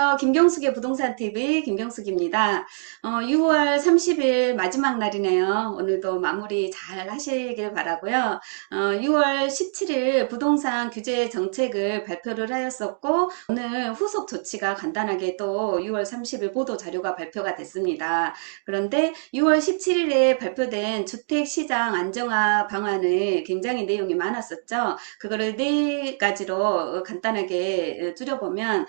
안녕하세요. 김경숙의 부동산 TV 김경숙입니다. 6월 30일 마지막 날이네요. 오늘도 마무리 잘 하시길 바라고요. 6월 17일 부동산 규제 정책을 발표를 하였었고 오늘 후속 조치가 간단하게 또 6월 30일 보도 자료가 발표가 됐습니다. 그런데 6월 17일에 발표된 주택시장 안정화 방안을 굉장히 내용이 많았었죠. 그거를 네 가지로 간단하게 줄여보면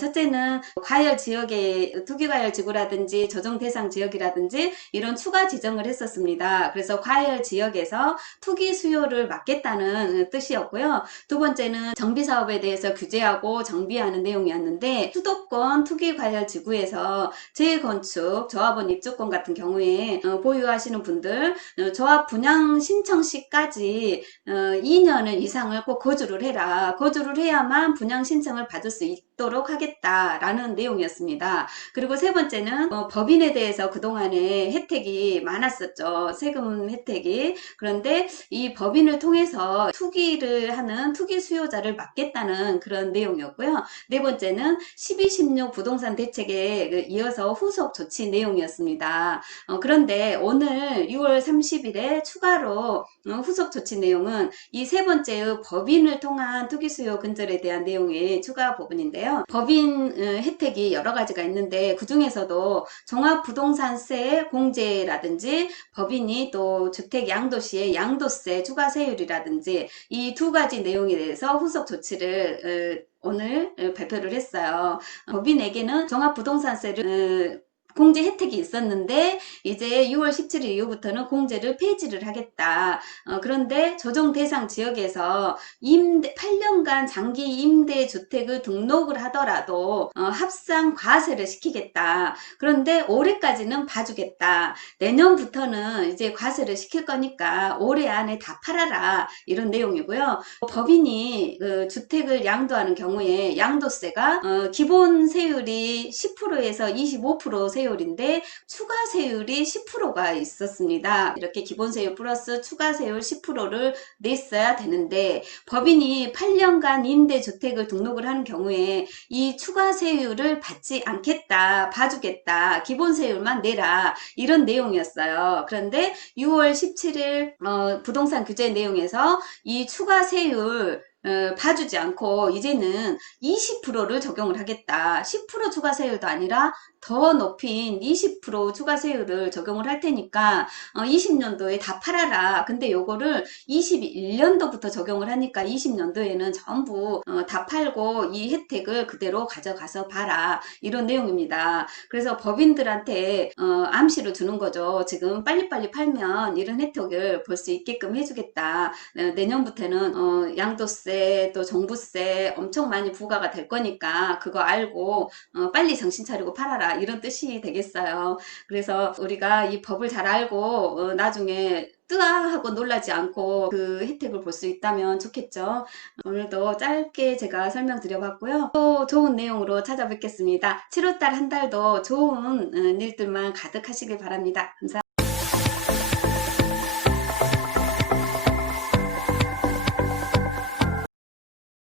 첫째는 과열 지역의 투기과열 지구라든지 조정 대상 지역이라든지 이런 추가 지정을 했었습니다. 그래서 과열 지역에서 투기 수요를 막겠다는 뜻이었고요. 두 번째는 정비 사업에 대해서 규제하고 정비하는 내용이었는데 수도권 투기과열 지구에서 재건축, 조합원 입주권 같은 경우에 보유하시는 분들 조합 분양 신청 시까지 2년을 이상을 꼭 거주를 해라. 거주를 해야만 분양 신청을 받을 수 있도록 하겠다라는 내용이었습니다. 그리고 세 번째는 법인에 대해서 그동안에 혜택이 많았었죠. 세금 혜택이. 그런데 이 법인을 통해서 투기를 하는 투기 수요자를 막겠다는 그런 내용이었고요. 네 번째는 1216 부동산 대책에 이어서 후속 조치 내용이었습니다. 그런데 오늘 6월 30일에 추가로 후속 조치 내용은 이 세 번째의 법인을 통한 투기 수요 근절에 대한 내용이 추가 부분인데요. 법인 혜택이 여러 가지가 있는데 그 중에서도 종합부동산세 공제라든지 법인이 또 주택 양도시의 양도세 추가 세율이라든지 이 두 가지 내용에 대해서 후속 조치를 오늘 발표를 했어요. 법인에게는 종합부동산세를 공제 혜택이 있었는데 이제 6월 17일 이후부터는 공제를 폐지를 하겠다. 그런데 조정 대상 지역에서 8년간 장기 임대 주택을 등록을 하더라도 합산 과세를 시키겠다. 그런데 올해까지는 봐주겠다. 내년부터는 이제 과세를 시킬 거니까 올해 안에 다 팔아라. 이런 내용이고요. 법인이 주택을 양도하는 경우에 양도세가 기본 세율이 10%에서 25% 세율인데 추가 세율이 10%가 있었습니다. 이렇게 기본 세율 플러스 추가 세율 10%를 냈어야 되는데 법인이 8년간 임대주택을 등록을 하는 경우에 이 추가 세율을 받지 않겠다, 봐주겠다, 기본 세율만 내라 이런 내용이었어요. 그런데 6월 17일 부동산 규제 내용에서 이 추가 세율 봐주지 않고 이제는 20%를 적용을 하겠다. 10% 추가 세율도 아니라 더 높인 20% 추가 세율을 적용을 할 테니까 20년도에 다 팔아라. 근데 요거를 21년도부터 적용을 하니까 20년도에는 전부 다 팔고 이 혜택을 그대로 가져가서 봐라. 이런 내용입니다. 그래서 법인들한테 암시를 주는 거죠. 지금 빨리빨리 팔면 이런 혜택을 볼 수 있게끔 해주겠다. 내년부터는 양도세 또 정부세 엄청 많이 부과가 될 거니까 그거 알고 빨리 정신 차리고 팔아라. 이런 뜻이 되겠어요. 그래서 우리가 이 법을 잘 알고 나중에 뜨아하고 놀라지 않고 그 혜택을 볼 수 있다면 좋겠죠. 오늘도 짧게 제가 설명드려 봤고요. 또 좋은 내용으로 찾아뵙겠습니다. 7월달 한 달도 좋은 일들만 가득하시길 바랍니다. 감사합니다.